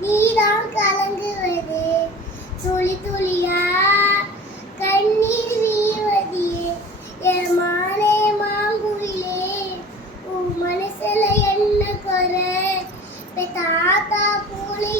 நீதான் கலங்குவது. துளி துளியா கண்ணீர் வீவது ஏமானே மாங்குவிலே உன் மனசுல என்ன குறை? தாத்தா கூலி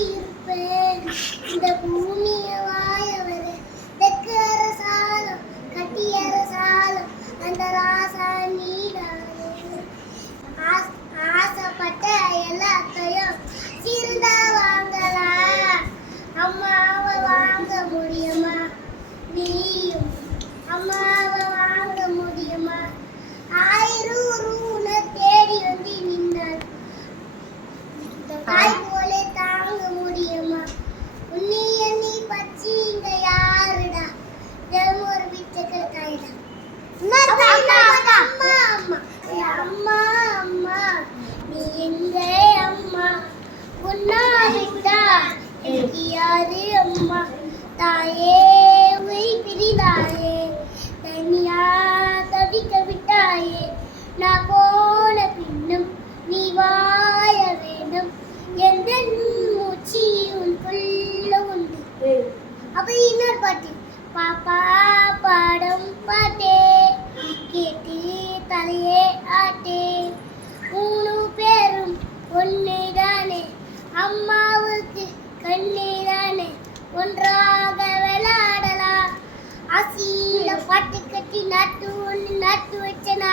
நீ எங்க அம்மா? உன்னாரிட்டா? எனக்கு யாரு அம்மா. தாயே உய் பிரிதாயே தனியா தவிக்க விட்டாயே. நான் போன பின்னும் நீ வாழ வேண்டும். எந்த மூச்சு உன் புல்ல உண்டு. அப்ப இன்னொரு பாட்டு. பாப்பா பாடம் பாட்டே. கேட்டு தலையே ஆட்டே. ஒன்னேதானே அம்மாவுக்கு கண்ணேதானே ஒன்றாக விளையாடலாம் ஆசியில பாட்டு கட்டி நாட்டு ஒன்று நாட்டு வச்சனா.